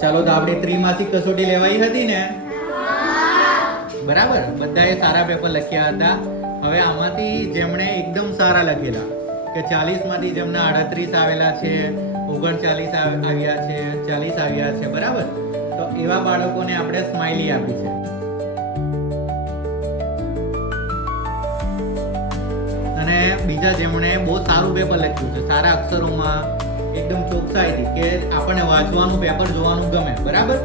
ચાલો તો આપણે ત્રિમાસિક કસોટી લેવાઈ હતી ને? બરાબર, બધાએ સારા પેપર લખ્યા હતા. હવે આમાંથી જેમણે એકદમ સારા લખેલા કે 40 માંથી જેમના 38 આવેલા છે, 39 આવ્યા છે, 40 આવ્યા છે, બરાબર, તો એવા બાળકોને આપણે સ્માઇલી આપી છે. અને બીજા જેમણે બહુ સારું પેપર લખ્યું છે, સારા અક્ષરોમાં, એકદમ ચોકસાઈથી, કે આપણને વાંચવાનું, પેપર જોવાનું ગમે, બરાબર.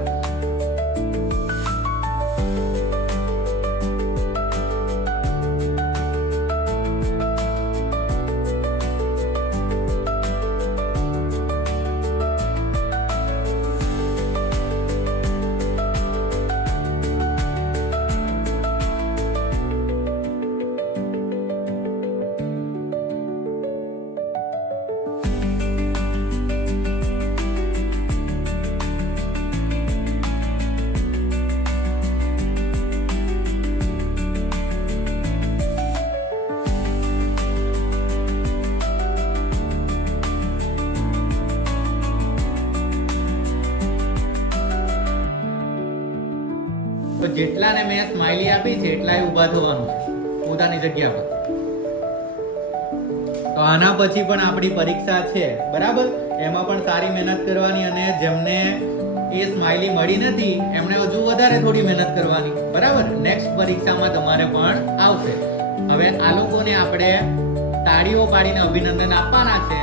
તો જેટલાને મેં સ્માઇલી આપી છે એટલાય ઊભા થવાનું છે પોતાની જગ્યા પર. તો આના પછી પણ આપણી પરીક્ષા છે, બરાબર, એમાં પણ સારી મહેનત કરવાની, અને જેમને એ સ્માઇલી મળી નથી એમણે હજુ વધારે થોડી મહેનત કરવાની, બરાબર. નેક્સ્ટ પરીક્ષામાં તમારે પણ આવશે. હવે આ લોકોને આપણે તાળીઓ પાડીને અભિનંદન આપવાના છે.